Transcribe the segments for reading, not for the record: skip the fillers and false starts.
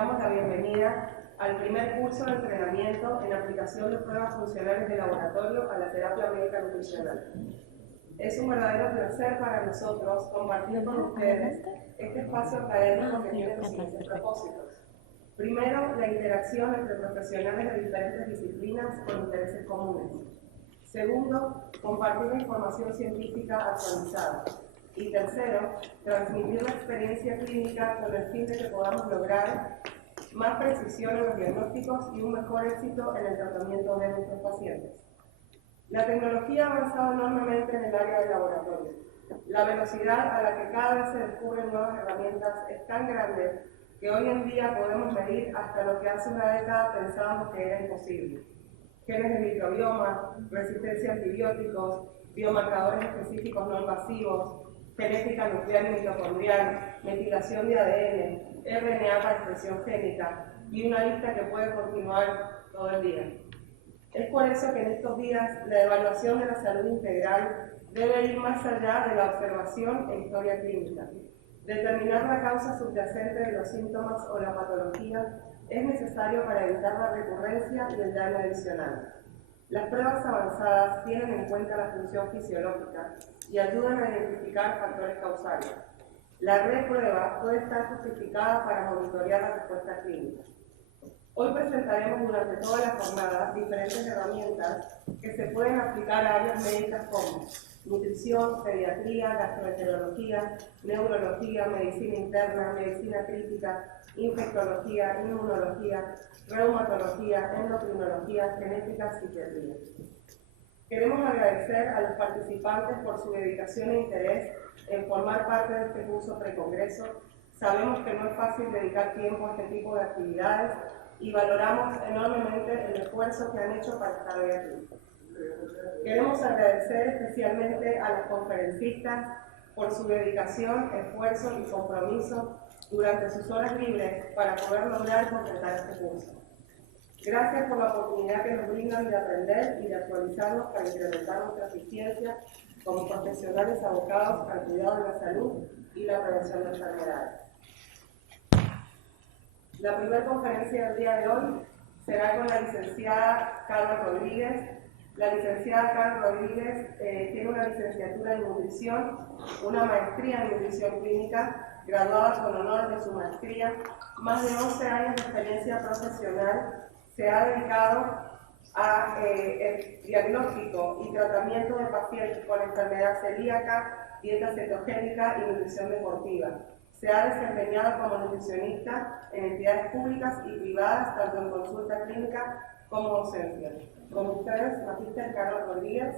damos la bienvenida al primer curso de entrenamiento en aplicación de pruebas funcionales de laboratorio a la terapia médica nutricional. Es un verdadero placer para nosotros compartir con ustedes este espacio académico que tiene los siguientes propósitos. Primero, la interacción entre profesionales de diferentes disciplinas con intereses comunes. Segundo, compartir la información científica actualizada. Y tercero, transmitir la experiencia clínica con el fin de que podamos lograr más precisión en los diagnósticos y un mejor éxito en el tratamiento de nuestros pacientes. La tecnología ha avanzado enormemente en el área del laboratorio. La velocidad a la que cada vez se descubren nuevas herramientas es tan grande que hoy en día podemos medir hasta lo que hace una década pensábamos que era imposible. Genes de microbioma, resistencia a antibióticos, biomarcadores específicos no invasivos, genética nuclear y mitocondrial, metilación de ADN, RNA para expresión génica y una lista que puede continuar todo el día. Es por eso que en estos días la evaluación de la salud integral debe ir más allá de la observación e historia clínica. Determinar la causa subyacente de los síntomas o la patología es necesario para evitar la recurrencia y el daño adicional. Las pruebas avanzadas tienen en cuenta la función fisiológica y ayudan a identificar factores causales. La reprueba puede estar justificada para monitorear la respuesta clínica. Hoy presentaremos durante toda la jornada diferentes herramientas que se pueden aplicar a áreas médicas como nutrición, pediatría, gastroenterología, neurología, medicina interna, medicina crítica, infectología, inmunología, reumatología, endocrinología, genética, psiquiatría. Queremos agradecer a los participantes por su dedicación e interés en formar parte de este curso precongreso. Sabemos que no es fácil dedicar tiempo a este tipo de actividades y valoramos enormemente el esfuerzo que han hecho para estar hoy aquí. Queremos agradecer especialmente a las conferencistas por su dedicación, esfuerzo y compromiso durante sus horas libres para poder lograr completar este curso. Gracias por la oportunidad que nos brindan de aprender y de actualizarnos para incrementar nuestra eficiencia como profesionales abocados al cuidado de la salud y la prevención de enfermedades. La primera conferencia del día de hoy será con la licenciada Carla Rodríguez. La licenciada Carla Rodríguez tiene una licenciatura en nutrición, una maestría en nutrición clínica, graduada con honor de su maestría, más de 11 años de experiencia profesional. Se ha dedicado a el diagnóstico y tratamiento de pacientes con enfermedad celíaca, dieta cetogénica y nutrición deportiva. Se ha desempeñado como nutricionista en entidades públicas y privadas, tanto en consulta clínica como docencia. Con ustedes, Magíster Carlos Rodríguez,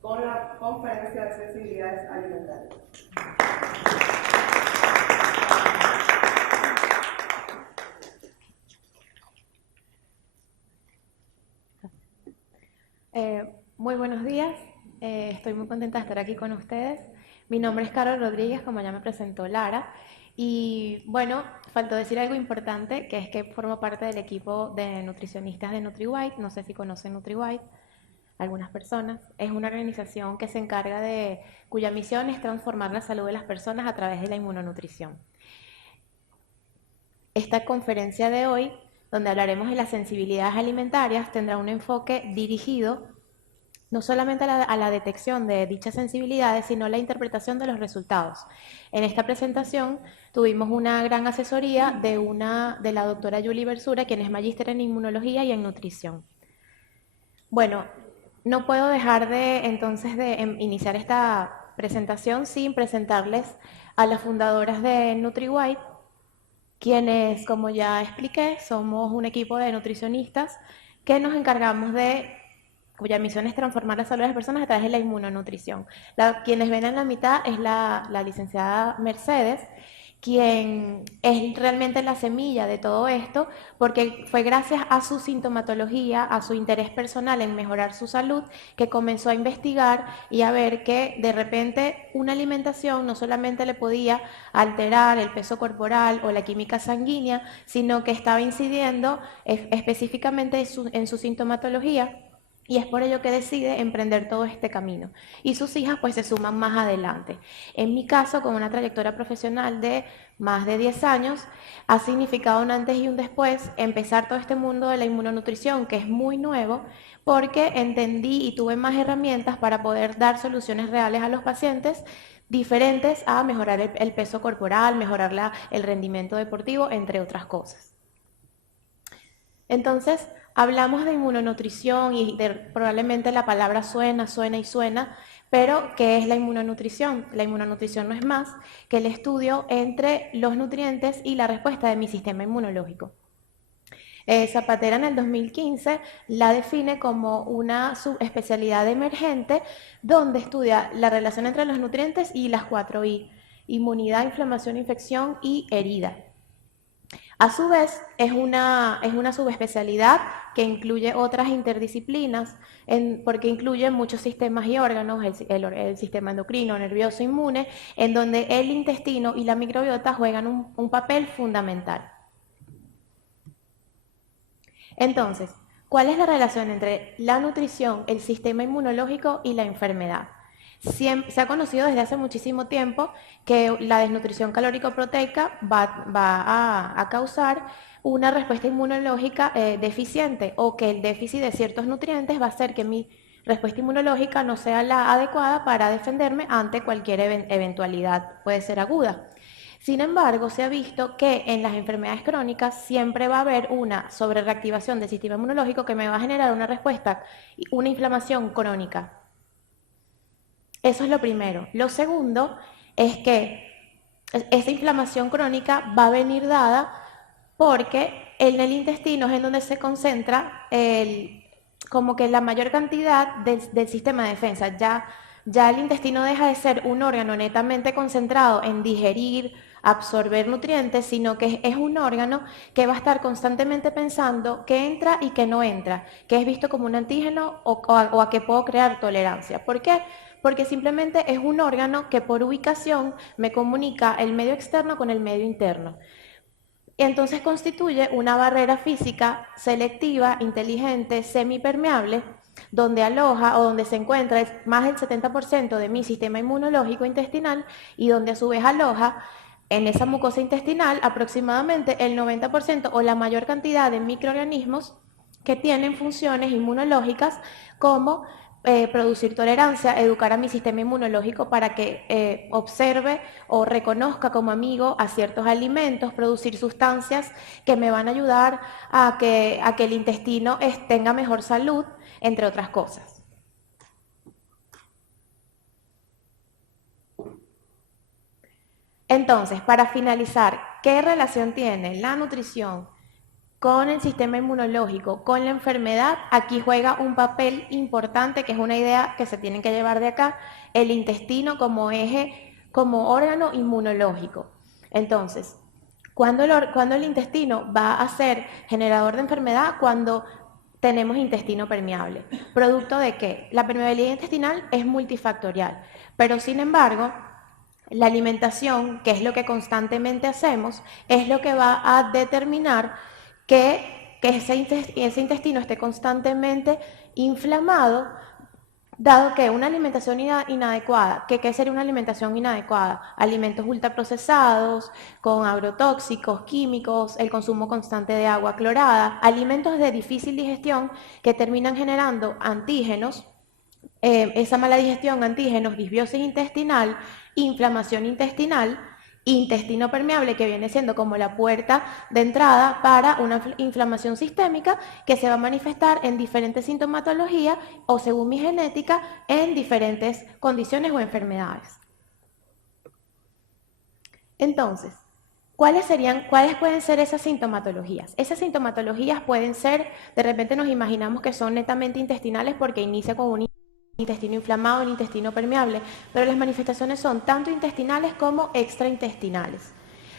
con la Conferencia de Sensibilidades Alimentarias. Muy buenos días, estoy muy contenta de estar aquí con ustedes. Mi nombre es Carol Rodríguez, como ya me presentó Lara, y bueno, faltó decir algo importante, que es que formo parte del equipo de nutricionistas de NutriWhite. No sé si conocen NutriWhite, algunas personas. Es una organización que se encarga cuya misión es transformar la salud de las personas a través de la inmunonutrición. Esta conferencia de hoy, donde hablaremos de las sensibilidades alimentarias, tendrá un enfoque dirigido no solamente a la detección de dichas sensibilidades, sino a la interpretación de los resultados. En esta presentación tuvimos una gran asesoría de la doctora Julie Bersura, quien es magíster en inmunología y en nutrición. Bueno, no puedo dejar entonces de iniciar esta presentación sin presentarles a las fundadoras de NutriWhite, quienes, como ya expliqué, somos un equipo de nutricionistas que nos encargamos cuya misión es transformar la salud de las personas a través de la inmunonutrición. Quienes ven en la mitad es la licenciada Mercedes, quien es realmente la semilla de todo esto, porque fue gracias a su sintomatología, a su interés personal en mejorar su salud, que comenzó a investigar y a ver que de repente una alimentación no solamente le podía alterar el peso corporal o la química sanguínea, sino que estaba incidiendo específicamente en su sintomatología y es por ello que decide emprender todo este camino. Y sus hijas pues se suman más adelante. En mi caso, con una trayectoria profesional de más de 10 años, ha significado un antes y un después empezar todo este mundo de la inmunonutrición, que es muy nuevo, porque entendí y tuve más herramientas para poder dar soluciones reales a los pacientes diferentes a mejorar el peso corporal, mejorar el rendimiento deportivo, entre otras cosas. Entonces, hablamos de inmunonutrición y probablemente la palabra suena, pero ¿qué es la inmunonutrición? La inmunonutrición no es más que el estudio entre los nutrientes y la respuesta de mi sistema inmunológico. Zapatera en el 2015 la define como una subespecialidad emergente donde estudia la relación entre los nutrientes y las 4I: inmunidad, inflamación, infección y herida. A su vez, es una subespecialidad que incluye otras interdisciplinas, porque incluye muchos sistemas y órganos, el sistema endocrino, nervioso, inmune, en donde el intestino y la microbiota juegan un papel fundamental. Entonces, ¿cuál es la relación entre la nutrición, el sistema inmunológico y la enfermedad? Se ha conocido desde hace muchísimo tiempo que la desnutrición calórico-proteica va a causar una respuesta inmunológica deficiente, o que el déficit de ciertos nutrientes va a hacer que mi respuesta inmunológica no sea la adecuada para defenderme ante cualquier eventualidad, puede ser aguda. Sin embargo, se ha visto que en las enfermedades crónicas siempre va a haber una sobrereactivación del sistema inmunológico que me va a generar una respuesta, una inflamación crónica. Eso es lo primero. Lo segundo es que esa inflamación crónica va a venir dada porque en el intestino es en donde se concentra como que la mayor cantidad del sistema de defensa. Ya el intestino deja de ser un órgano netamente concentrado en digerir, absorber nutrientes, sino que es un órgano que va a estar constantemente pensando qué entra y qué no entra, qué es visto como un antígeno o a qué puedo crear tolerancia. ¿Por qué? Porque simplemente es un órgano que por ubicación me comunica el medio externo con el medio interno. Y entonces constituye una barrera física selectiva, inteligente, semipermeable, donde aloja o donde se encuentra más del 70% de mi sistema inmunológico intestinal, y donde a su vez aloja en esa mucosa intestinal aproximadamente el 90% o la mayor cantidad de microorganismos que tienen funciones inmunológicas como producir tolerancia, educar a mi sistema inmunológico para que observe o reconozca como amigo a ciertos alimentos, producir sustancias que me van a ayudar a que el intestino tenga mejor salud, entre otras cosas. Entonces, para finalizar, ¿qué relación tiene la nutrición con el sistema inmunológico, con la enfermedad? Aquí juega un papel importante, que es una idea que se tienen que llevar de acá, el intestino como eje, como órgano inmunológico. Entonces, ¿cuándo el intestino va a ser generador de enfermedad? Cuando tenemos intestino permeable. ¿Producto de qué? La permeabilidad intestinal es multifactorial, pero sin embargo, la alimentación, que es lo que constantemente hacemos, es lo que va a determinar que ese intestino esté constantemente inflamado, dado que una alimentación inadecuada, ¿qué sería una alimentación inadecuada? Alimentos ultraprocesados, con agrotóxicos, químicos, el consumo constante de agua clorada, alimentos de difícil digestión que terminan generando antígenos, esa mala digestión, antígenos, disbiosis intestinal, inflamación intestinal, intestino permeable, que viene siendo como la puerta de entrada para una inflamación sistémica que se va a manifestar en diferentes sintomatologías o, según mi genética, en diferentes condiciones o enfermedades. Entonces, ¿cuáles pueden ser esas sintomatologías? Esas sintomatologías pueden ser, de repente nos imaginamos que son netamente intestinales porque inicia con un intestino inflamado, el intestino permeable, pero las manifestaciones son tanto intestinales como extraintestinales.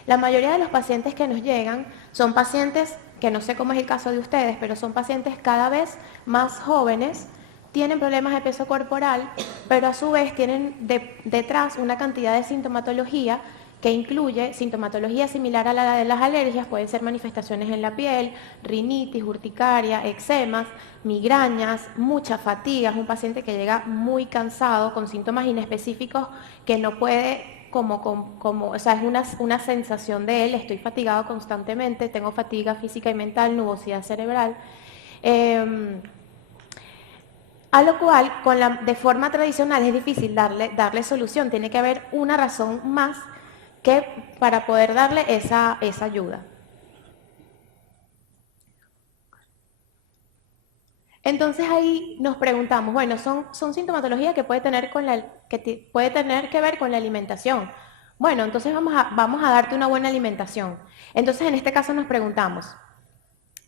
La mayoría de los pacientes que nos llegan son pacientes, que no sé cómo es el caso de ustedes, pero son pacientes cada vez más jóvenes, tienen problemas de peso corporal, pero a su vez tienen detrás una cantidad de sintomatología que incluye sintomatología similar a la de las alergias. Pueden ser manifestaciones en la piel, rinitis, urticaria, eczemas, migrañas, mucha fatiga. Es un paciente que llega muy cansado, con síntomas inespecíficos que no puede, o sea, es una sensación de él: estoy fatigado constantemente, tengo fatiga física y mental, nubosidad cerebral. A lo cual, de forma tradicional, es difícil darle solución. Tiene que haber una razón más para poder darle esa ayuda. Entonces ahí nos preguntamos, bueno, son sintomatologías que puede tener que ver con la alimentación. Bueno, entonces vamos a darte una buena alimentación. Entonces en este caso nos preguntamos,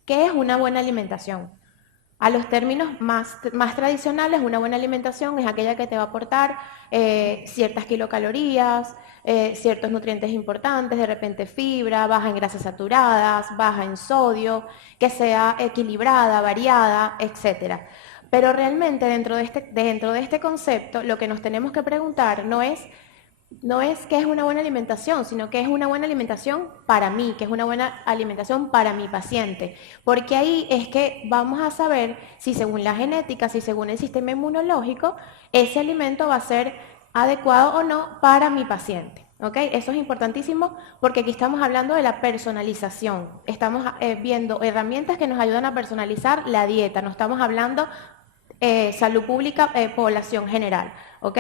¿qué es una buena alimentación? A los términos más tradicionales, una buena alimentación es aquella que te va a aportar ciertas kilocalorías, ciertos nutrientes importantes, de repente fibra, baja en grasas saturadas, baja en sodio, que sea equilibrada, variada, etc. Pero realmente dentro de este concepto, lo que nos tenemos que preguntar no es qué es una buena alimentación, sino qué es una buena alimentación para mí, qué es una buena alimentación para mi paciente. Porque ahí es que vamos a saber si según la genética, si según el sistema inmunológico, ese alimento va a ser adecuado o no para mi paciente. ¿Ok? Eso es importantísimo porque aquí estamos hablando de la personalización. Estamos viendo herramientas que nos ayudan a personalizar la dieta. No estamos hablando salud pública, población general. ¿Ok?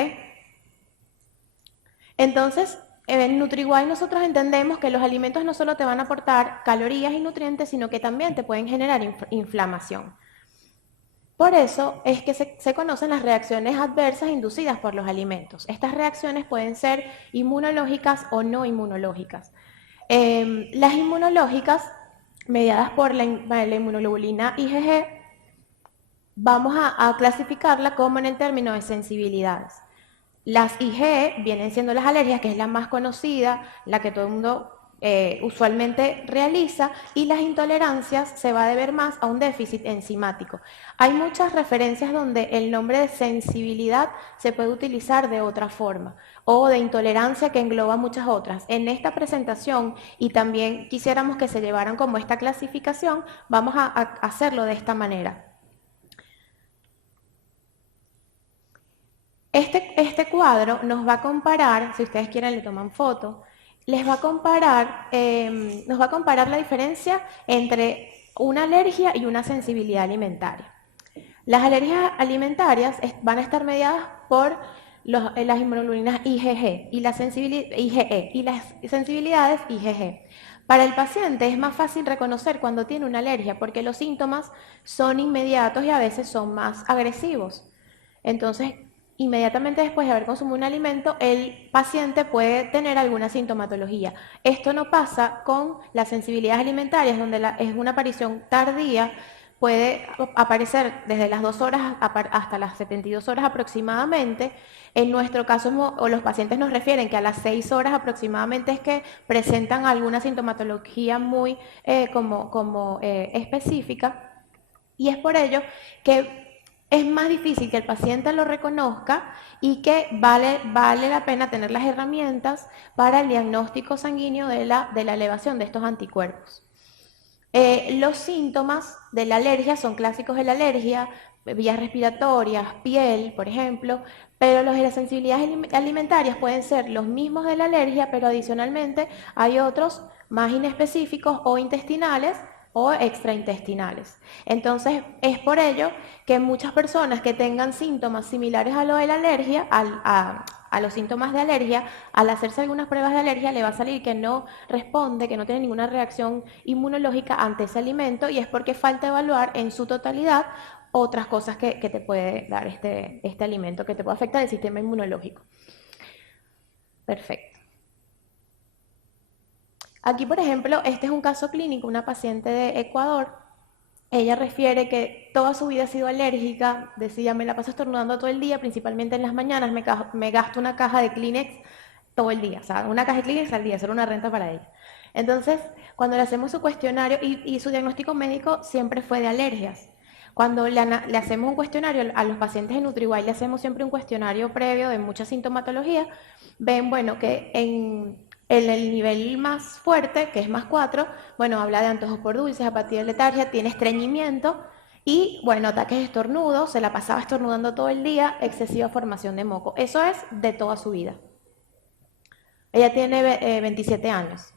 Entonces, en NutriWise nosotros entendemos que los alimentos no solo te van a aportar calorías y nutrientes, sino que también te pueden generar inflamación. Por eso es que se conocen las reacciones adversas inducidas por los alimentos. Estas reacciones pueden ser inmunológicas o no inmunológicas. Las inmunológicas, mediadas por la inmunoglobulina IgG, vamos a clasificarla como en el término de sensibilidades. Las IgE vienen siendo las alergias, que es la más conocida, la que todo el mundo usualmente realiza, y las intolerancias se va a deber más a un déficit enzimático. Hay muchas referencias donde el nombre de sensibilidad se puede utilizar de otra forma, o de intolerancia, que engloba muchas otras. En esta presentación, y también quisiéramos que se llevaran como esta clasificación, vamos a hacerlo de esta manera. Este cuadro nos va a comparar, si ustedes quieren le toman foto, nos va a comparar la diferencia entre una alergia y una sensibilidad alimentaria. Las alergias alimentarias van a estar mediadas por las inmunoglobulinas IgE y las sensibilidades IgG. Para el paciente es más fácil reconocer cuando tiene una alergia porque los síntomas son inmediatos y a veces son más agresivos. Entonces, inmediatamente después de haber consumido un alimento, el paciente puede tener alguna sintomatología. Esto no pasa con las sensibilidades alimentarias, donde es una aparición tardía, puede aparecer desde las 2 horas hasta las 72 horas aproximadamente. En nuestro caso, los pacientes nos refieren que a las 6 horas aproximadamente es que presentan alguna sintomatología muy específica, y es por ello que es más difícil que el paciente lo reconozca y que vale la pena tener las herramientas para el diagnóstico sanguíneo de la elevación de estos anticuerpos. Los síntomas de la alergia son clásicos de la alergia: vías respiratorias, piel, por ejemplo, pero los de las sensibilidades alimentarias pueden ser los mismos de la alergia, pero adicionalmente hay otros más inespecíficos o intestinales o extraintestinales. Entonces, es por ello que muchas personas que tengan síntomas similares a lo de la alergia, a los síntomas de alergia, al hacerse algunas pruebas de alergia le va a salir que no responde, que no tiene ninguna reacción inmunológica ante ese alimento, y es porque falta evaluar en su totalidad otras cosas que te puede dar este alimento, que te puede afectar el sistema inmunológico. Perfecto. Aquí, por ejemplo, este es un caso clínico, una paciente de Ecuador. Ella refiere que toda su vida ha sido alérgica, decía: me la paso estornudando todo el día, principalmente en las mañanas, me gasto una caja de Kleenex todo el día, o sea, una caja de Kleenex al día, hacer una renta para ella. Entonces, cuando le hacemos su cuestionario, y su diagnóstico médico siempre fue de alergias. Cuando le hacemos un cuestionario a los pacientes de NutriWise, le hacemos siempre un cuestionario previo de mucha sintomatología. Ven, bueno, que En el nivel más fuerte, que es más 4, bueno, habla de antojos por dulces, apatía y letargia, tiene estreñimiento y, bueno, ataques de estornudo, se la pasaba estornudando todo el día, excesiva formación de moco. Eso es de toda su vida. Ella tiene 27 años.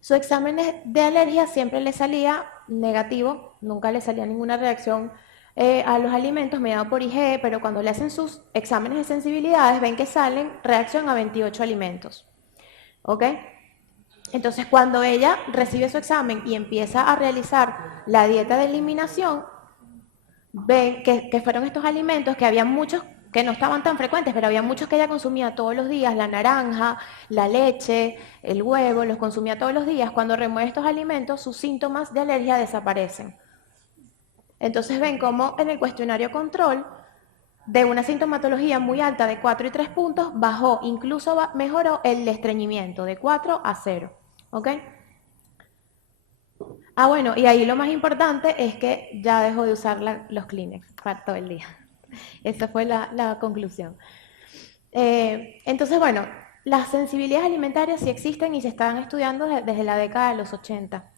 Su examen de alergia siempre le salía negativo, nunca le salía ninguna reacción a los alimentos mediado por IgE, pero cuando le hacen sus exámenes de sensibilidades ven que salen reacción a 28 alimentos. ¿Ok? Entonces, cuando ella recibe su examen y empieza a realizar la dieta de eliminación, ven que fueron estos alimentos, que había muchos que no estaban tan frecuentes, pero había muchos que ella consumía todos los días, la naranja, la leche, el huevo, los consumía todos los días. Cuando remueve estos alimentos, sus síntomas de alergia desaparecen. Entonces ven cómo en el cuestionario control, de una sintomatología muy alta de 4 y 3 puntos, bajó, incluso mejoró el estreñimiento de 4 a 0. ¿Ok? Ah, bueno, y ahí lo más importante es que ya dejó de usar los Kleenex para todo el día. Esa fue la conclusión. Entonces, bueno, las sensibilidades alimentarias sí existen y se están estudiando desde la década de los 80.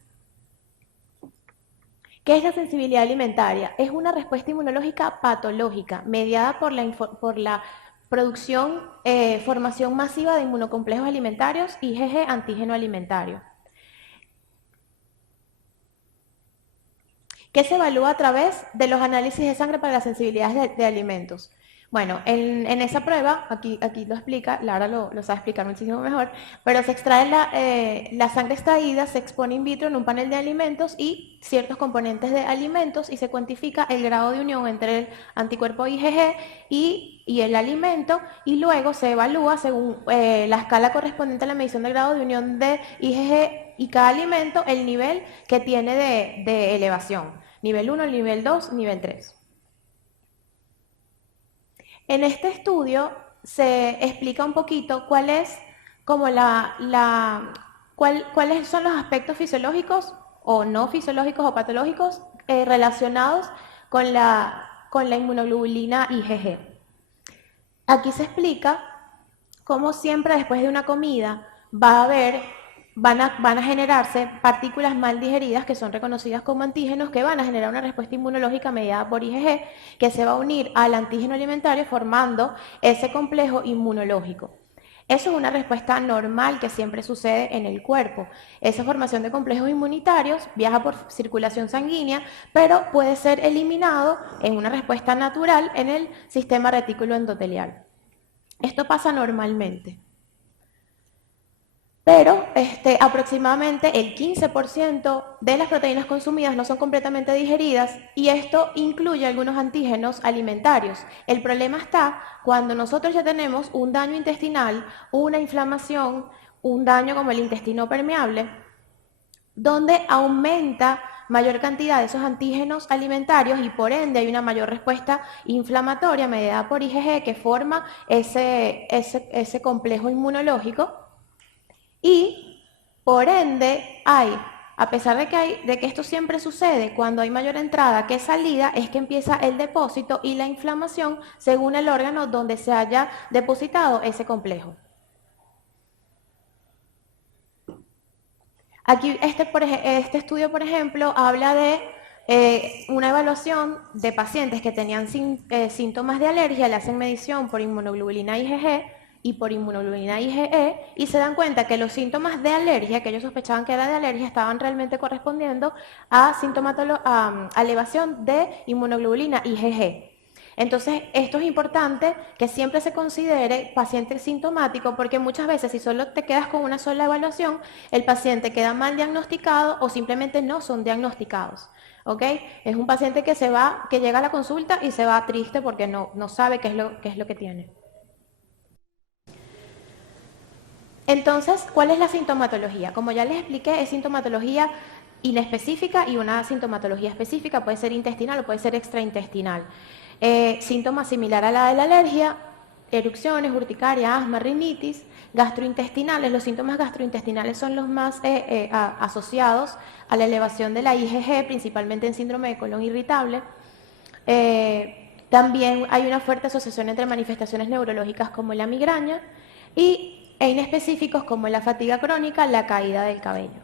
¿Qué es la sensibilidad alimentaria? Es una respuesta inmunológica patológica mediada por la producción, formación masiva de inmunocomplejos alimentarios, IgG, antígeno alimentario, que se evalúa a través de los análisis de sangre para las sensibilidades de alimentos. Bueno, en esa prueba, aquí lo explica, Lara lo sabe explicar muchísimo mejor, pero se extrae la sangre extraída, se expone in vitro en un panel de alimentos y ciertos componentes de alimentos y se cuantifica el grado de unión entre el anticuerpo IgG y el alimento, y luego se evalúa según la escala correspondiente a la medición del grado de unión de IgG y cada alimento el nivel que tiene de elevación. Nivel 1, nivel 2, nivel 3. En este estudio se explica un poquito cuáles son los aspectos fisiológicos o no fisiológicos o patológicos relacionados con la inmunoglobulina IgG. Aquí se explica cómo siempre después de una comida van a generarse partículas mal digeridas que son reconocidas como antígenos, que van a generar una respuesta inmunológica mediada por IgG que se va a unir al antígeno alimentario formando ese complejo inmunológico. Eso es una respuesta normal que siempre sucede en el cuerpo. Esa formación de complejos inmunitarios viaja por circulación sanguínea, pero puede ser eliminado en una respuesta natural en el sistema retículo endotelial. Esto pasa normalmente. Pero aproximadamente el 15% de las proteínas consumidas no son completamente digeridas y esto incluye algunos antígenos alimentarios. El problema está cuando nosotros ya tenemos un daño intestinal, una inflamación, un daño como el intestino permeable, donde aumenta mayor cantidad de esos antígenos alimentarios y por ende hay una mayor respuesta inflamatoria mediada por IgG que forma ese complejo inmunológico. Y por ende a pesar de que esto siempre sucede, cuando hay mayor entrada que salida, es que empieza el depósito y la inflamación según el órgano donde se haya depositado ese complejo. Aquí este estudio, por ejemplo, habla de una evaluación de pacientes que tenían síntomas de alergia, le hacen medición por inmunoglobulina IgG y por inmunoglobulina IgE y se dan cuenta que los síntomas de alergia, que ellos sospechaban que era de alergia, estaban realmente correspondiendo a elevación de inmunoglobulina IgG. Entonces, esto es importante que siempre se considere paciente sintomático porque muchas veces si solo te quedas con una sola evaluación, el paciente queda mal diagnosticado o simplemente no son diagnosticados. ¿Ok? Es un paciente que llega a la consulta y se va triste porque no sabe qué es lo que tiene. Entonces, ¿cuál es la sintomatología? Como ya les expliqué, es sintomatología inespecífica y una sintomatología específica, puede ser intestinal o puede ser extraintestinal. Síntomas similar a la de la alergia, erupciones, urticaria, asma, rinitis, gastrointestinales. Los síntomas gastrointestinales son los más asociados a la elevación de la IgG, principalmente en síndrome de colon irritable. También hay una fuerte asociación entre manifestaciones neurológicas como la migraña y e inespecíficos como la fatiga crónica, la caída del cabello.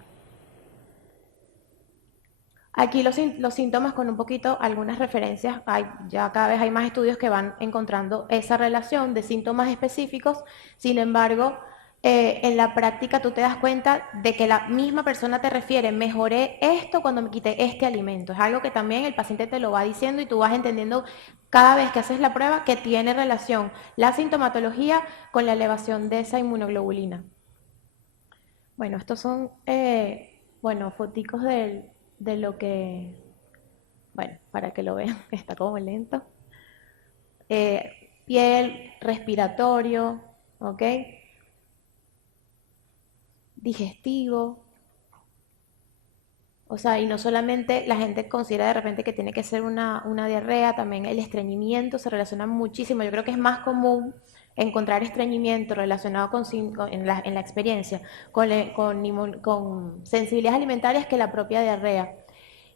Aquí los síntomas con un poquito, algunas referencias, ya cada vez hay más estudios que van encontrando esa relación de síntomas específicos, sin embargo, en la práctica tú te das cuenta de que la misma persona te refiere, mejoré esto cuando me quité este alimento. Es algo que también el paciente te lo va diciendo y tú vas entendiendo cada vez que haces la prueba que tiene relación la sintomatología con la elevación de esa inmunoglobulina. Bueno, estos son, foticos de lo que, bueno, para que lo vean, está como lento. Piel, respiratorio, ¿ok? Digestivo. O sea, y no solamente la gente considera de repente que tiene que ser una diarrea, también el estreñimiento se relaciona muchísimo. Yo creo que es más común encontrar estreñimiento relacionado en la experiencia con sensibilidades alimentarias que la propia diarrea.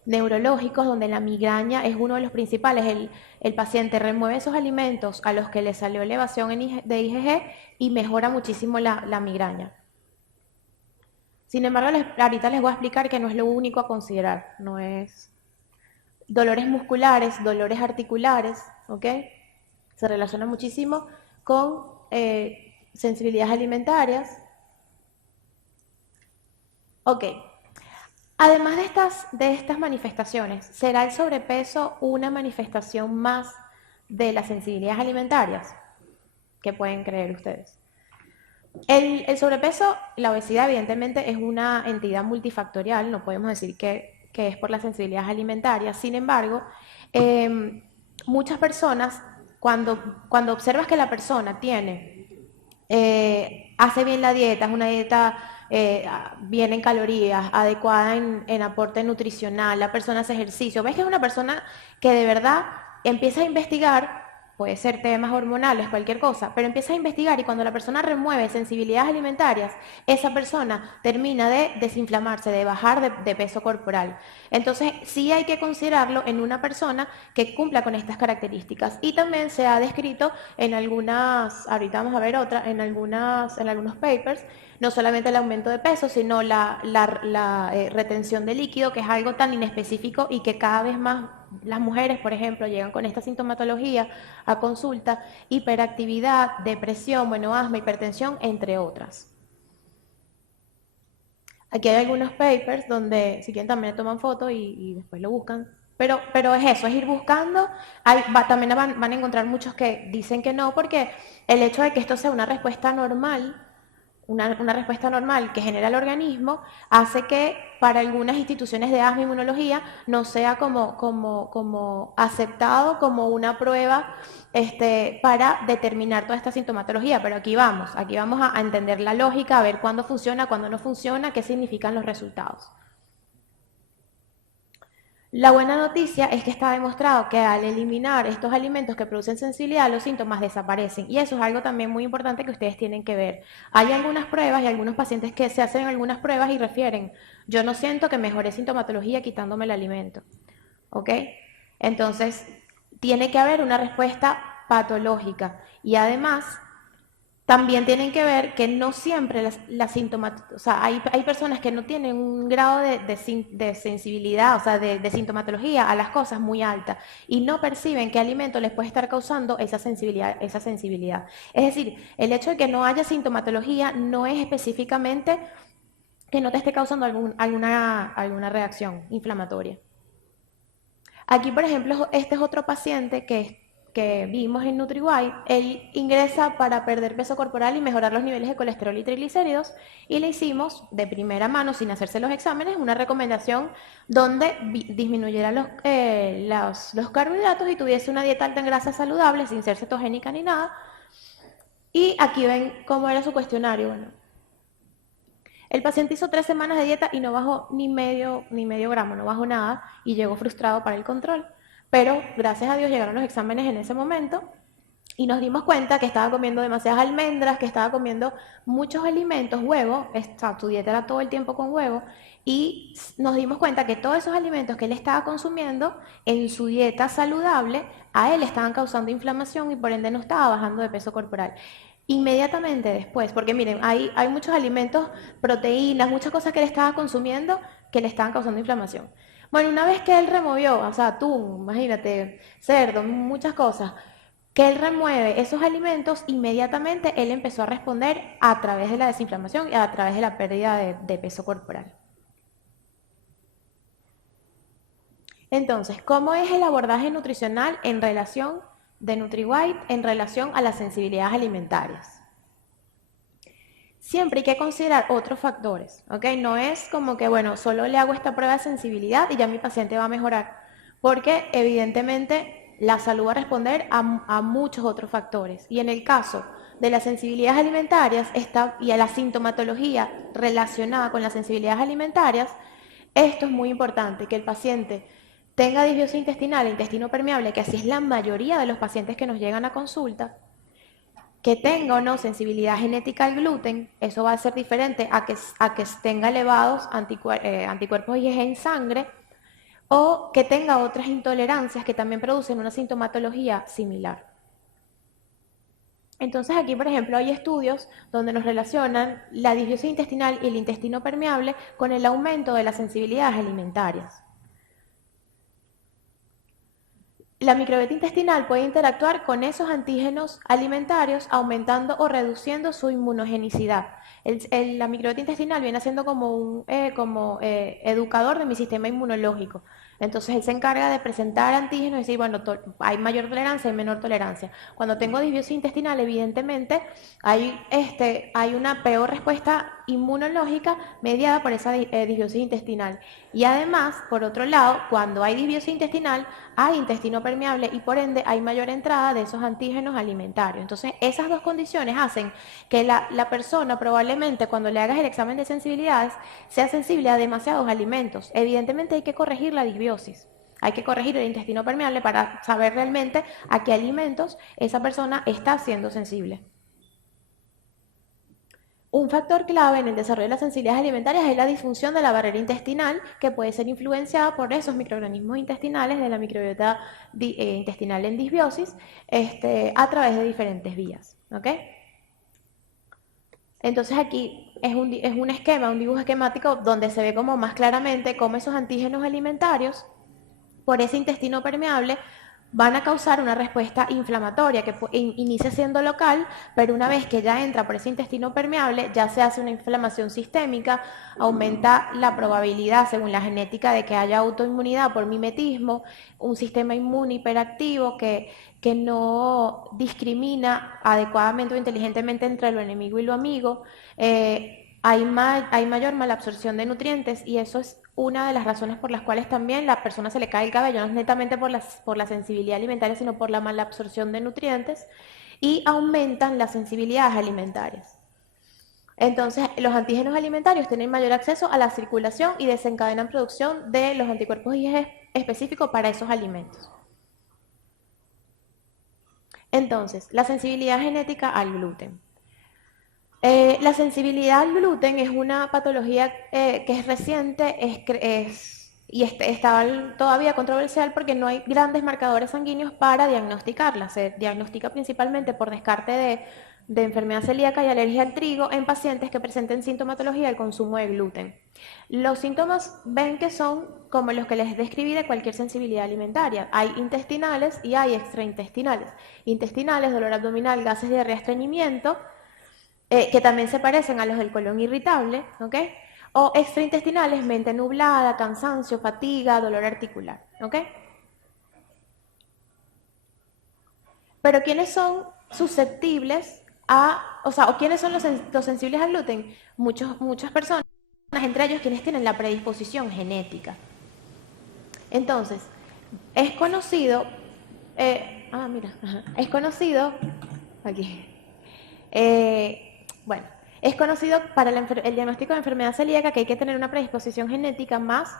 Neurológicos, donde la migraña es uno de los principales. El paciente remueve esos alimentos a los que le salió elevación de IgG y mejora muchísimo la migraña. Sin embargo, ahorita les voy a explicar que no es lo único a considerar, no es dolores musculares, dolores articulares, ¿ok? Se relaciona muchísimo con sensibilidades alimentarias. Ok. Además de estas manifestaciones, ¿será el sobrepeso una manifestación más de las sensibilidades alimentarias? ¿Qué pueden creer ustedes? El sobrepeso, la obesidad evidentemente es una entidad multifactorial, no podemos decir que es por las sensibilidades alimentarias. Sin embargo, muchas personas, cuando observas que la persona hace bien la dieta, es una dieta bien en calorías, adecuada en aporte nutricional, la persona hace ejercicio, ves que es una persona que de verdad empieza a investigar, puede ser temas hormonales, cualquier cosa, pero empieza a investigar y cuando la persona remueve sensibilidades alimentarias, esa persona termina de desinflamarse, de bajar de peso corporal. Entonces, sí hay que considerarlo en una persona que cumpla con estas características. Y también se ha descrito en algunas, ahorita vamos a ver otra, en algunos papers, no solamente el aumento de peso, sino la retención de líquido, que es algo tan inespecífico y que cada vez más las mujeres, por ejemplo, llegan con esta sintomatología a consulta, hiperactividad, depresión, bueno, asma, hipertensión, entre otras. Aquí hay algunos papers donde, si quieren, también le toman fotos y después lo buscan. Pero es eso, es ir buscando. También van a encontrar muchos que dicen que no, porque el hecho de que esto sea una respuesta normal, una respuesta normal que genera el organismo, hace que para algunas instituciones de asma e inmunología no sea como aceptado como una prueba para determinar toda esta sintomatología. Pero aquí vamos a entender la lógica, a ver cuándo funciona, cuándo no funciona, qué significan los resultados. La buena noticia es que está demostrado que al eliminar estos alimentos que producen sensibilidad, los síntomas desaparecen. Y eso es algo también muy importante que ustedes tienen que ver. Hay algunas pruebas y algunos pacientes que se hacen algunas pruebas y refieren, yo no siento que mejore sintomatología quitándome el alimento. ¿Ok? Entonces, tiene que haber una respuesta patológica. Y además, también tienen que ver que no siempre la sintomatología, o sea, hay personas que no tienen un grado de sensibilidad, o sea, de sintomatología a las cosas muy alta y no perciben qué alimento les puede estar causando esa sensibilidad. Es decir, el hecho de que no haya sintomatología no es específicamente que no te esté causando alguna reacción inflamatoria. Aquí, por ejemplo, este es otro paciente que vimos en NutriWide. Él ingresa para perder peso corporal y mejorar los niveles de colesterol y triglicéridos y le hicimos de primera mano, sin hacerse los exámenes, una recomendación donde disminuyera los carbohidratos y tuviese una dieta alta en grasa saludable, sin ser cetogénica ni nada. Y aquí ven cómo era su cuestionario. Bueno, el paciente hizo 3 semanas de dieta y no bajó ni medio gramo, no bajó nada y llegó frustrado para el control. Pero gracias a Dios llegaron los exámenes en ese momento y nos dimos cuenta que estaba comiendo demasiadas almendras, que estaba comiendo muchos alimentos, huevo, su dieta era todo el tiempo con huevo, y nos dimos cuenta que todos esos alimentos que él estaba consumiendo en su dieta saludable, a él estaban causando inflamación y por ende no estaba bajando de peso corporal. inmediatamente después, porque miren, hay muchos alimentos, proteínas, muchas cosas que él estaba consumiendo que le estaban causando inflamación. Bueno, una vez que él removió, o sea, atún, imagínate, cerdo, muchas cosas, que él remueve esos alimentos, inmediatamente él empezó a responder a través de la desinflamación y a través de la pérdida de peso corporal. Entonces, ¿cómo es el abordaje nutricional en relación de NutriWhite en relación a las sensibilidades alimentarias? Siempre hay que considerar otros factores, ¿ok? No es como que, bueno, solo le hago esta prueba de sensibilidad y ya mi paciente va a mejorar, porque evidentemente la salud va a responder a muchos otros factores. Y en el caso de las sensibilidades alimentarias y a la sintomatología relacionada con las sensibilidades alimentarias, esto es muy importante, que el paciente tenga disbiosis intestinal e intestino permeable, que así es la mayoría de los pacientes que nos llegan a consulta, que tenga o no sensibilidad genética al gluten, eso va a ser diferente a que tenga elevados anticuerpos IgG en sangre, o que tenga otras intolerancias que también producen una sintomatología similar. Entonces aquí, por ejemplo, hay estudios donde nos relacionan la disbiosis intestinal y el intestino permeable con el aumento de las sensibilidades alimentarias. La microbiota intestinal puede interactuar con esos antígenos alimentarios aumentando o reduciendo su inmunogenicidad. La microbiota intestinal viene siendo como un educador de mi sistema inmunológico. Entonces él se encarga de presentar antígenos y decir, bueno, hay mayor tolerancia, hay menor tolerancia. Cuando tengo disbiosis intestinal, evidentemente hay una peor respuesta inmunológica mediada por esa disbiosis intestinal. Y además, por otro lado, cuando hay disbiosis intestinal, hay intestino permeable y por ende hay mayor entrada de esos antígenos alimentarios. Entonces, esas dos condiciones hacen que la persona probablemente cuando le hagas el examen de sensibilidades sea sensible a demasiados alimentos. Evidentemente hay que corregir la disbiosis. Hay que corregir el intestino permeable para saber realmente a qué alimentos esa persona está siendo sensible. Un factor clave en el desarrollo de las sensibilidades alimentarias es la disfunción de la barrera intestinal, que puede ser influenciada por esos microorganismos intestinales de la microbiota intestinal en disbiosis a través de diferentes vías. ¿Ok? Entonces aquí es un esquema, un dibujo esquemático donde se ve como más claramente cómo esos antígenos alimentarios por ese intestino permeable van a causar una respuesta inflamatoria que inicia siendo local, pero una vez que ya entra por ese intestino permeable, ya se hace una inflamación sistémica, aumenta la probabilidad, según la genética, de que haya autoinmunidad por mimetismo, un sistema inmune hiperactivo que no discrimina adecuadamente o inteligentemente entre lo enemigo y lo amigo. Hay mayor malabsorción de nutrientes y eso es una de las razones por las cuales también la persona se le cae el cabello, no es netamente por la sensibilidad alimentaria, sino por la malabsorción de nutrientes y aumentan las sensibilidades alimentarias. Entonces, los antígenos alimentarios tienen mayor acceso a la circulación y desencadenan producción de los anticuerpos IgG específicos para esos alimentos. Entonces, la sensibilidad genética al gluten. La sensibilidad al gluten es una patología que es reciente y está todavía controversial porque no hay grandes marcadores sanguíneos para diagnosticarla. Se diagnostica principalmente por descarte de enfermedad celíaca y alergia al trigo en pacientes que presenten sintomatología del consumo de gluten. Los síntomas ven que son como los que les describí de cualquier sensibilidad alimentaria. Hay intestinales y hay extraintestinales. Intestinales, dolor abdominal, gases, diarrea, estreñimiento, que también se parecen a los del colon irritable, ¿ok? O extraintestinales, mente nublada, cansancio, fatiga, dolor articular, ¿ok? Pero ¿quiénes son susceptibles o quiénes son los sensibles al gluten? Muchas personas, entre ellos quienes tienen la predisposición genética. Entonces, es conocido, es conocido, aquí, bueno, es conocido para el diagnóstico de enfermedad celíaca que hay que tener una predisposición genética más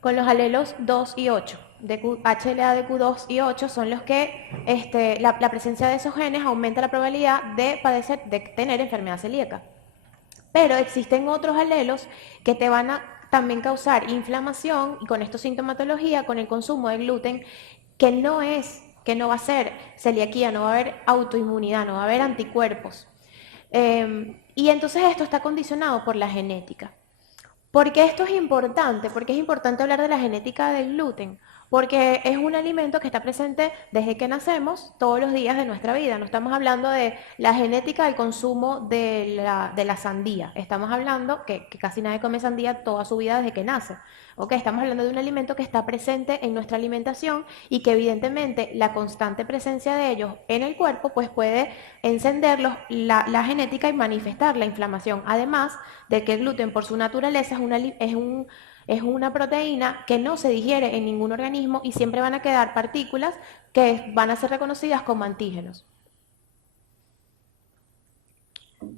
con los alelos 2 y 8. HLA-DQ2 y 8 son los que la presencia de esos genes aumenta la probabilidad de tener enfermedad celíaca. Pero existen otros alelos que te van a también causar inflamación y con esto sintomatología, con el consumo de gluten, que no va a ser celiaquía, no va a haber autoinmunidad, no va a haber anticuerpos. Y entonces esto está condicionado por la genética. ¿Por qué esto es importante? Porque es importante hablar de la genética del gluten, porque es un alimento que está presente desde que nacemos, todos los días de nuestra vida. No estamos hablando de la genética del consumo de la sandía, estamos hablando que casi nadie come sandía toda su vida desde que nace. ¿Ok? Estamos hablando de un alimento que está presente en nuestra alimentación y que evidentemente la constante presencia de ellos en el cuerpo pues puede encender la genética y manifestar la inflamación. Además de que el gluten por su naturaleza es una proteína que no se digiere en ningún organismo y siempre van a quedar partículas que van a ser reconocidas como antígenos.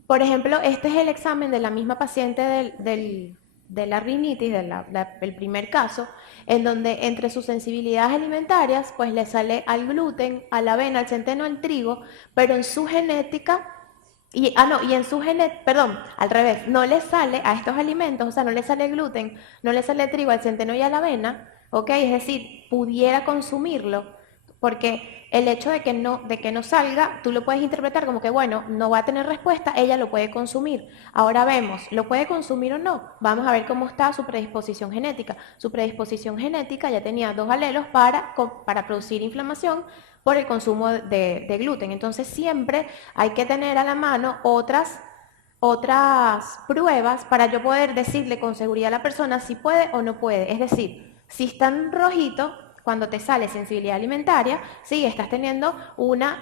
Por ejemplo, este es el examen de la misma paciente de la rinitis, del primer caso, en donde entre sus sensibilidades alimentarias, pues le sale al gluten, a la avena, al centeno, al trigo, pero en su genética, perdón, al revés, no le sale a estos alimentos, o sea, no le sale gluten, no le sale trigo, al centeno y a la avena, ¿ok? Es decir, pudiera consumirlo, porque el hecho de que no salga, tú lo puedes interpretar como que, bueno, no va a tener respuesta, ella lo puede consumir. Ahora vemos, ¿lo puede consumir o no? Vamos a ver cómo está su predisposición genética. Su predisposición genética ya tenía 2 alelos para producir inflamación por el consumo de gluten. Entonces siempre hay que tener a la mano otras pruebas para yo poder decirle con seguridad a la persona si puede o no puede. Es decir, si está en rojito, cuando te sale sensibilidad alimentaria, sí, estás teniendo una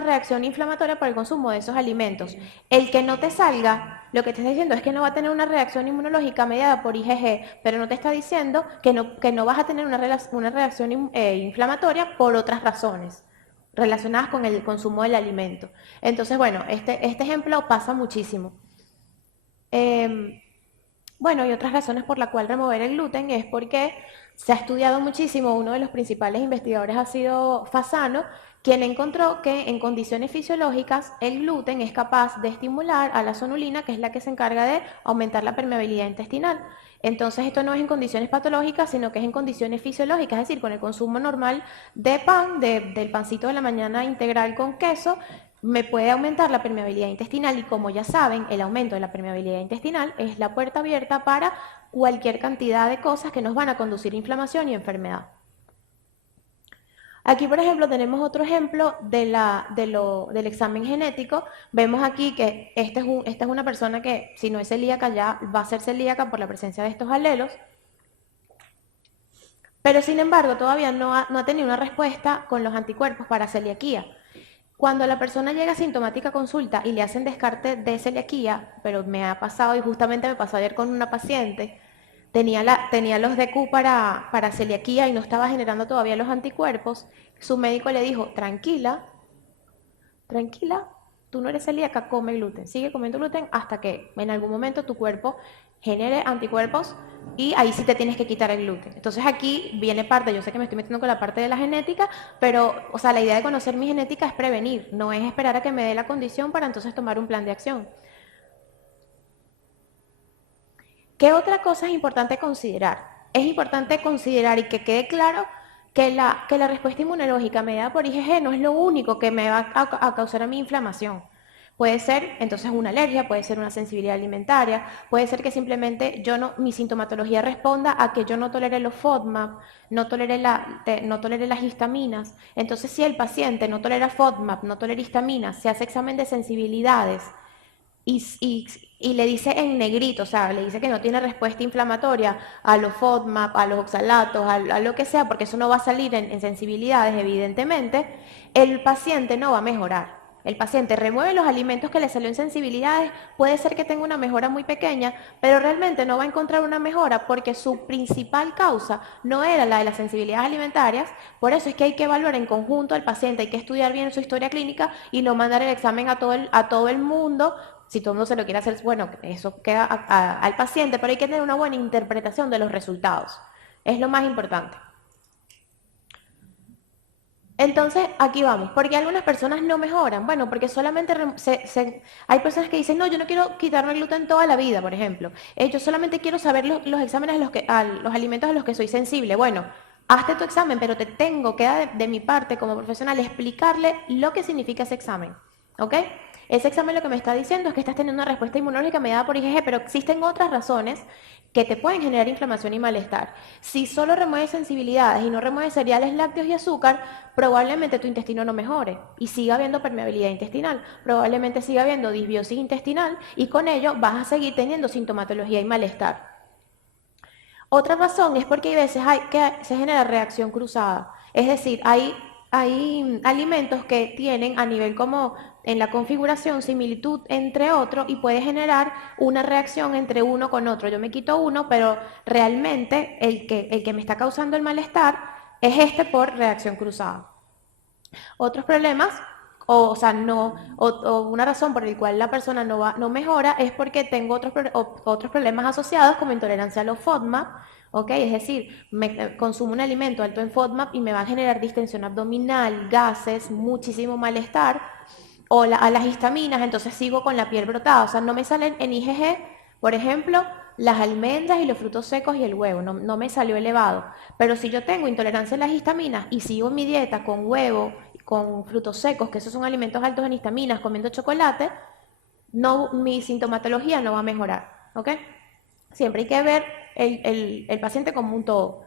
reacción inflamatoria por el consumo de esos alimentos. El que no te salga, lo que te está diciendo es que no va a tener una reacción inmunológica mediada por IgG, pero no te está diciendo que no vas a tener una reacción inflamatoria por otras razones relacionadas con el consumo del alimento. Entonces, bueno, este ejemplo pasa muchísimo. Bueno, y otras razones por la cual remover el gluten es porque se ha estudiado muchísimo, uno de los principales investigadores ha sido Fasano, quien encontró que en condiciones fisiológicas el gluten es capaz de estimular a la zonulina, que es la que se encarga de aumentar la permeabilidad intestinal. Entonces esto no es en condiciones patológicas, sino que es en condiciones fisiológicas, es decir, con el consumo normal de pan, del pancito de la mañana integral con queso, me puede aumentar la permeabilidad intestinal y como ya saben, el aumento de la permeabilidad intestinal es la puerta abierta para cualquier cantidad de cosas que nos van a conducir a inflamación y enfermedad. Aquí, por ejemplo, tenemos otro ejemplo del examen genético. Vemos aquí que esta es una persona que, si no es celíaca, ya va a ser celíaca por la presencia de estos alelos. Pero, sin embargo, todavía no ha tenido una respuesta con los anticuerpos para celiaquía. Cuando la persona llega sintomática a consulta y le hacen descarte de celiaquía, pero me ha pasado, y justamente me pasó ayer con una paciente, tenía los DQ para celiaquía y no estaba generando todavía los anticuerpos, su médico le dijo, tranquila, tú no eres celíaca, come gluten, sigue comiendo gluten hasta que en algún momento tu cuerpo genere anticuerpos y ahí sí te tienes que quitar el gluten. Entonces aquí viene parte, yo sé que me estoy metiendo con la parte de la genética, pero o sea, la idea de conocer mi genética es prevenir, no es esperar a que me dé la condición para entonces tomar un plan de acción. ¿Qué otra cosa es importante considerar? Es importante considerar y que quede claro que la respuesta inmunológica mediada por IgG no es lo único que me va a causar a mi inflamación. Puede ser entonces una alergia, puede ser una sensibilidad alimentaria, puede ser que simplemente mi sintomatología responda a que yo no tolere los FODMAP, no tolere las histaminas. Entonces, si el paciente no tolera FODMAP, no tolera histaminas, se hace examen de sensibilidades y le dice en negrito, o sea, le dice que no tiene respuesta inflamatoria a los FODMAP, a los oxalatos, a lo que sea, porque eso no va a salir en sensibilidades, evidentemente, el paciente no va a mejorar. El paciente remueve los alimentos que le salió en sensibilidades, puede ser que tenga una mejora muy pequeña, pero realmente no va a encontrar una mejora porque su principal causa no era la de las sensibilidades alimentarias. Por eso es que hay que evaluar en conjunto al paciente, hay que estudiar bien su historia clínica y no mandar el examen a todo el mundo. Si todo el mundo se lo quiere hacer, bueno, eso queda al paciente, pero hay que tener una buena interpretación de los resultados. Es lo más importante. Entonces, aquí vamos. ¿Por qué algunas personas no mejoran? Bueno, porque solamente hay personas que dicen, no, yo no quiero quitarme el gluten toda la vida, por ejemplo. Yo solamente quiero saber los exámenes a los alimentos a los que soy sensible. Bueno, hazte tu examen, pero te tengo que dar de mi parte como profesional explicarle lo que significa ese examen. ¿Ok? Ese examen lo que me está diciendo es que estás teniendo una respuesta inmunológica mediada por IgG, pero existen otras razones que te pueden generar inflamación y malestar. Si solo remueves sensibilidades y no remueves cereales, lácteos y azúcar, probablemente tu intestino no mejore y siga habiendo permeabilidad intestinal, probablemente siga habiendo disbiosis intestinal y con ello vas a seguir teniendo sintomatología y malestar. Otra razón es porque hay veces que se genera reacción cruzada, es decir, hay alimentos que tienen a nivel como en la configuración similitud entre otro y puede generar una reacción entre uno con otro. Yo me quito uno, pero realmente el que me está causando el malestar es este por reacción cruzada. Otros problemas, o sea, o una razón por la cual la persona no mejora es porque tengo otros problemas asociados como intolerancia a los FODMAP, ¿ok? Es decir, consumo un alimento alto en FODMAP y me va a generar distensión abdominal, gases, muchísimo malestar, o a las histaminas, entonces sigo con la piel brotada, o sea, no me salen en IgG, por ejemplo, las almendras y los frutos secos y el huevo, no me salió elevado, pero si yo tengo intolerancia a las histaminas y sigo mi dieta con huevo, con frutos secos, que esos son alimentos altos en histaminas, comiendo chocolate, mi sintomatología no va a mejorar, ¿ok? Siempre hay que ver el paciente como un todo.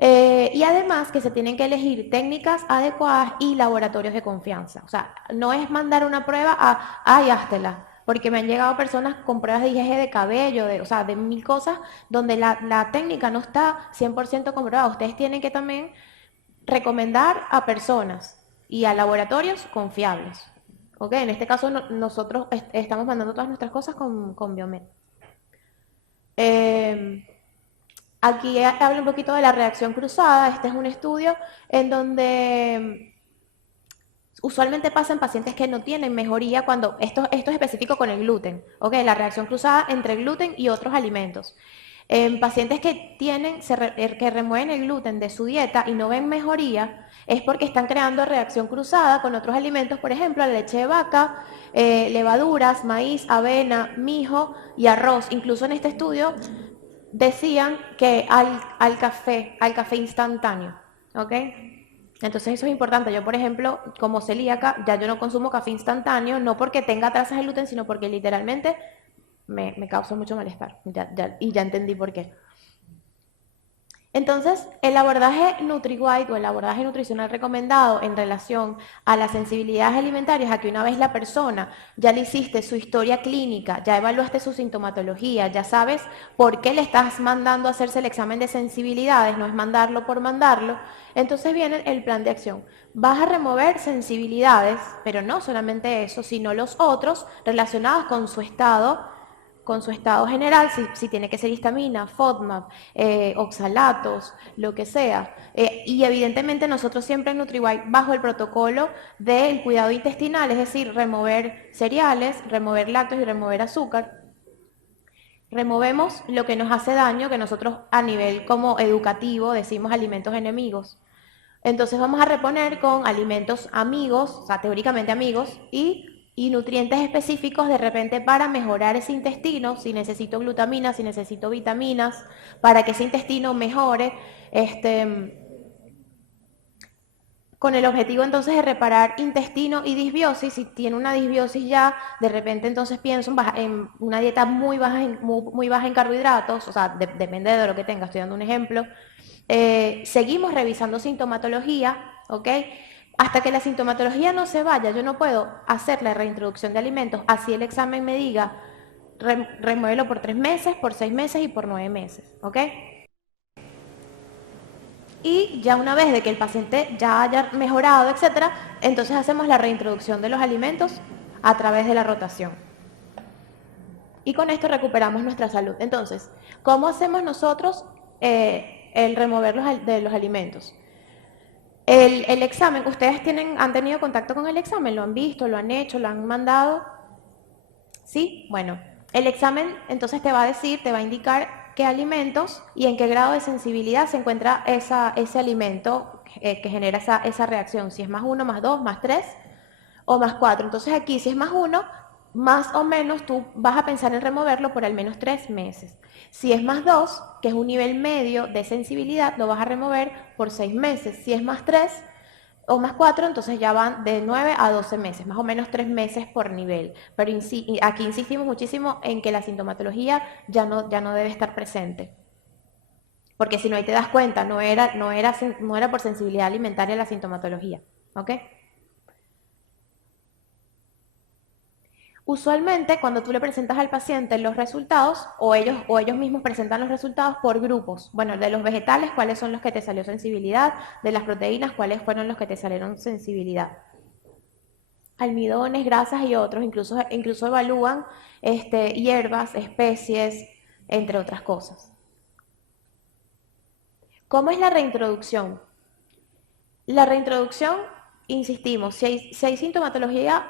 Y además que se tienen que elegir técnicas adecuadas y laboratorios de confianza. O sea, no es mandar una prueba ay, háztela, porque me han llegado personas con pruebas de IgG de cabello, o sea, de mil cosas, donde la técnica no está 100% comprobada. Ustedes tienen que también recomendar a personas y a laboratorios confiables. ¿Ok? En este caso nosotros estamos mandando todas nuestras cosas con Biomed. Aquí habla un poquito de la reacción cruzada. Este es un estudio en donde usualmente pasa en pacientes que no tienen mejoría cuando, esto es específico con el gluten, ¿ok? La reacción cruzada entre gluten y otros alimentos. En pacientes que que remueven el gluten de su dieta y no ven mejoría, es porque están creando reacción cruzada con otros alimentos, por ejemplo, la leche de vaca, levaduras, maíz, avena, mijo y arroz. Incluso en este estudio decían que al café instantáneo, ¿ok? Entonces eso es importante. Yo, por ejemplo, como celíaca, ya yo no consumo café instantáneo, no porque tenga trazas de gluten, sino porque literalmente me causa mucho malestar. Y ya entendí por qué. Entonces, el abordaje NutriWide o el abordaje nutricional recomendado en relación a las sensibilidades alimentarias, a que una vez la persona ya le hiciste su historia clínica, ya evaluaste su sintomatología, ya sabes por qué le estás mandando a hacerse el examen de sensibilidades, no es mandarlo por mandarlo, entonces viene el plan de acción. Vas a remover sensibilidades, pero no solamente eso, sino los otros relacionados con su estado general, si tiene que ser histamina, FODMAP, oxalatos, lo que sea. Y evidentemente nosotros siempre en NutriWide bajo el protocolo del cuidado intestinal, es decir, remover cereales, remover lácteos y remover azúcar. Removemos lo que nos hace daño, que nosotros a nivel como educativo decimos alimentos enemigos. Entonces vamos a reponer con alimentos amigos, o sea, teóricamente amigos, y nutrientes específicos de repente para mejorar ese intestino, si necesito glutamina, si necesito vitaminas, para que ese intestino mejore, con el objetivo entonces de reparar intestino y disbiosis. Si tiene una disbiosis ya, de repente entonces pienso en una dieta muy baja en carbohidratos, o sea, depende de lo que tenga, estoy dando un ejemplo. Seguimos revisando sintomatología, ¿ok? Hasta que la sintomatología no se vaya, yo no puedo hacer la reintroducción de alimentos, así el examen me diga, remuévelo por 3 meses, por 6 meses y por 9 meses, ¿ok? Y ya una vez de que el paciente ya haya mejorado, etcétera, entonces hacemos la reintroducción de los alimentos a través de la rotación. Y con esto recuperamos nuestra salud. Entonces, ¿cómo hacemos nosotros el remover los alimentos? El examen, ¿ustedes han tenido contacto con el examen? ¿Lo han visto, lo han hecho, lo han mandado? ¿Sí? Bueno, el examen entonces te va a indicar qué alimentos y en qué grado de sensibilidad se encuentra ese alimento que genera esa reacción, si es más 1, más 2, más 3 o más 4. Entonces aquí, si es más 1, más o menos tú vas a pensar en removerlo por al menos 3 meses. Si es más 2, que es un nivel medio de sensibilidad, lo vas a remover por 6 meses. Si es más 3, o más 4, entonces ya van de 9 a 12 meses, más o menos 3 meses por nivel. Pero aquí insistimos muchísimo en que la sintomatología ya no debe estar presente. Porque si no, ahí te das cuenta, no era por sensibilidad alimentaria la sintomatología. ¿Ok? Usualmente, cuando tú le presentas al paciente los resultados, o ellos mismos presentan los resultados por grupos. Bueno, de los vegetales, ¿cuáles son los que te salió sensibilidad? De las proteínas, ¿cuáles fueron los que te salieron sensibilidad? Almidones, grasas y otros, incluso evalúan hierbas, especies, entre otras cosas. ¿Cómo es la reintroducción? La reintroducción, insistimos, si hay sintomatología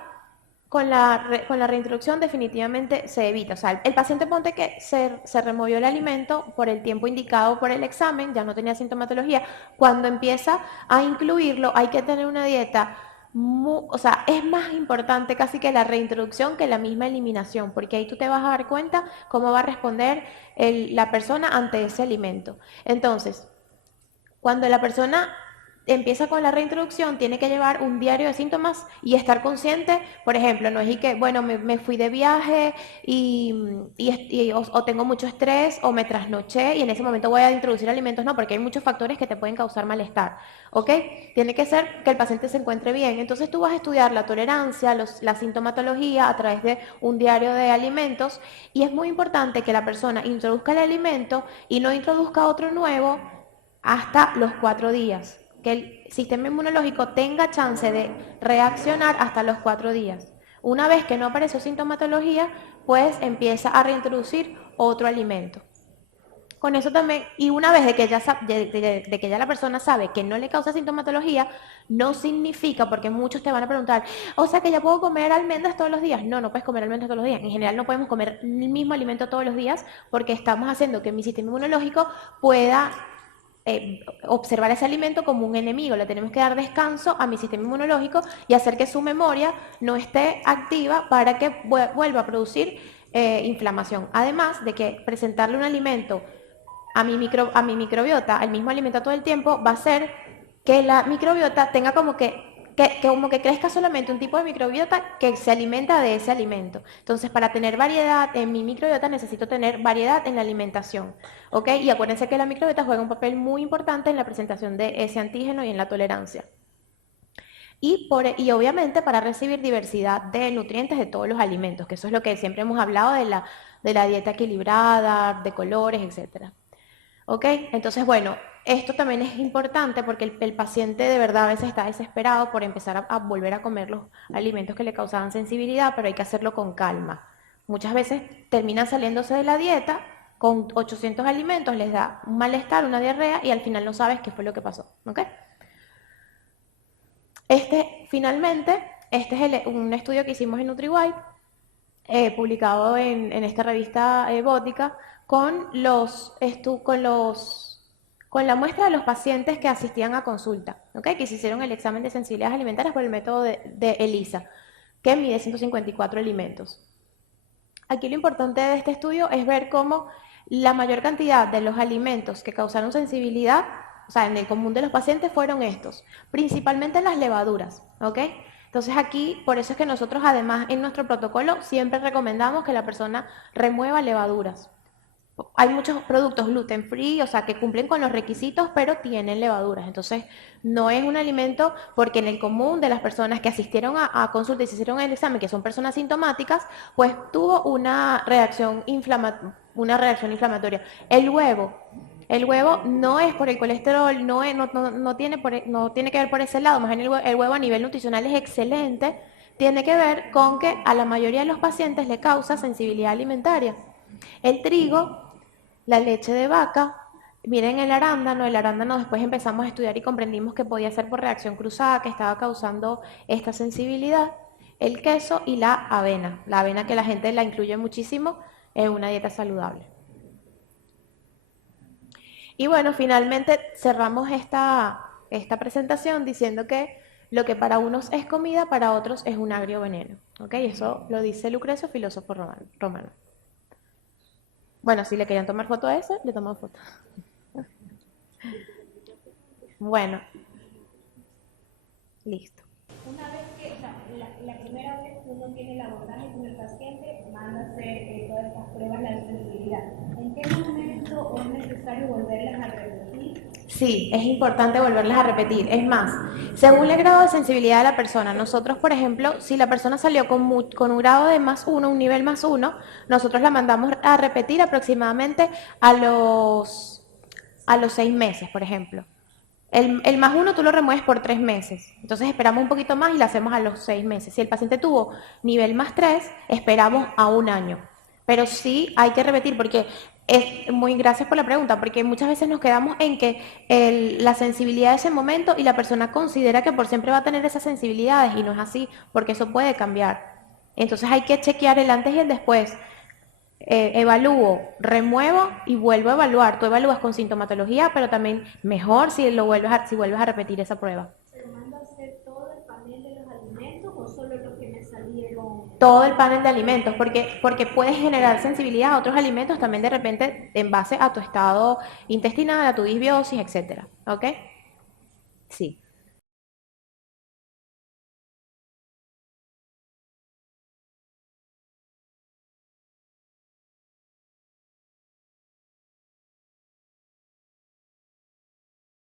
con la reintroducción definitivamente se evita. O sea, el paciente ponte que se removió el alimento por el tiempo indicado por el examen, ya no tenía sintomatología. Cuando empieza a incluirlo, hay que tener una dieta, o sea, es más importante casi que la reintroducción que la misma eliminación, porque ahí tú te vas a dar cuenta cómo va a responder la persona ante ese alimento. Entonces, cuando la persona empieza con la reintroducción, tiene que llevar un diario de síntomas y estar consciente, por ejemplo, no es y que, bueno, me fui de viaje o tengo mucho estrés o me trasnoché y en ese momento voy a introducir alimentos, no, porque hay muchos factores que te pueden causar malestar, ¿ok? Tiene que ser que el paciente se encuentre bien. Entonces tú vas a estudiar la tolerancia, la sintomatología a través de un diario de alimentos y es muy importante que la persona introduzca el alimento y no introduzca otro nuevo hasta los 4 días, que el sistema inmunológico tenga chance de reaccionar hasta los 4 días. Una vez que no apareció sintomatología, pues empieza a reintroducir otro alimento. Con eso también, y una vez de que ya la persona sabe que no le causa sintomatología, no significa, porque muchos te van a preguntar, o sea que ya puedo comer almendras todos los días. No, no puedes comer almendras todos los días. En general no podemos comer el mismo alimento todos los días porque estamos haciendo que mi sistema inmunológico pueda observar ese alimento como un enemigo. Le tenemos que dar descanso a mi sistema inmunológico y hacer que su memoria no esté activa para que vuelva a producir inflamación. Además de que presentarle un alimento a mi microbiota, el mismo alimento todo el tiempo, va a hacer que la microbiota tenga como que crezca solamente un tipo de microbiota que se alimenta de ese alimento. Entonces, para tener variedad en mi microbiota necesito tener variedad en la alimentación, ¿ok? Y acuérdense que la microbiota juega un papel muy importante en la presentación de ese antígeno y en la tolerancia. Y obviamente para recibir diversidad de nutrientes de todos los alimentos, que eso es lo que siempre hemos hablado de la dieta equilibrada, de colores, etcétera. ¿Ok? Entonces, bueno, esto también es importante porque el paciente de verdad a veces está desesperado por empezar a volver a comer los alimentos que le causaban sensibilidad, pero hay que hacerlo con calma. Muchas veces terminan saliéndose de la dieta con 800 alimentos, les da un malestar, una diarrea y al final no sabes qué fue lo que pasó. ¿Ok? Finalmente, es un estudio que hicimos en NutriWide, publicado en esta revista Bótica, con la muestra de los pacientes que asistían a consulta, ¿okay? Que se hicieron el examen de sensibilidades alimentarias por el método de ELISA, que mide 154 alimentos. Aquí lo importante de este estudio es ver cómo la mayor cantidad de los alimentos que causaron sensibilidad, o sea, en el común de los pacientes, fueron estos, principalmente las levaduras, ¿ok? Entonces aquí, por eso es que nosotros además en nuestro protocolo siempre recomendamos que la persona remueva levaduras. Hay muchos productos gluten free, o sea, que cumplen con los requisitos, pero tienen levaduras. Entonces, no es un alimento porque en el común de las personas que asistieron a consulta y se hicieron el examen, que son personas sintomáticas, pues tuvo una reacción inflamatoria. El huevo no es por el colesterol, no tiene que ver por ese lado, más bien el huevo a nivel nutricional es excelente, tiene que ver con que a la mayoría de los pacientes le causa sensibilidad alimentaria. El trigo, la leche de vaca, miren el arándano después empezamos a estudiar y comprendimos que podía ser por reacción cruzada, que estaba causando esta sensibilidad, el queso y la avena que la gente la incluye muchísimo en una dieta saludable. Y bueno, finalmente cerramos esta presentación diciendo que lo que para unos es comida, para otros es un agrio veneno. ¿Ok? Eso lo dice Lucrecio, filósofo romano. Bueno, si le querían tomar foto a ese, le toman foto. Bueno, Listo. Una vez que, o sea, la primera vez que uno tiene el abordaje con el paciente, manda a hacer todas estas pruebas de la sensibilidad. ¿En qué momento es necesario volverlas a repetir? Sí, es importante volverlas a repetir. Es más, según el grado de sensibilidad de la persona, nosotros, por ejemplo, si la persona salió con un grado de +1, un nivel +1, nosotros la mandamos a repetir aproximadamente a los 6 meses, por ejemplo. El +1 tú lo remueves por 3 meses. Entonces esperamos un poquito más y lo hacemos a los 6 meses. Si el paciente tuvo nivel +3, esperamos a un año. Pero sí hay que repetir porque gracias por la pregunta, porque muchas veces nos quedamos en que la sensibilidad de ese momento y la persona considera que por siempre va a tener esas sensibilidades y no es así, porque eso puede cambiar. Entonces hay que chequear el antes y el después. Evalúo, remuevo y vuelvo a evaluar. Tú evalúas con sintomatología, pero también mejor si vuelves a repetir esa prueba. ¿Se manda a hacer todo el panel de los alimentos o solo los que me salieron? Todo el panel de alimentos, porque puedes generar sensibilidad a otros alimentos también de repente en base a tu estado intestinal, a tu disbiosis, etcétera. ¿Ok? Sí.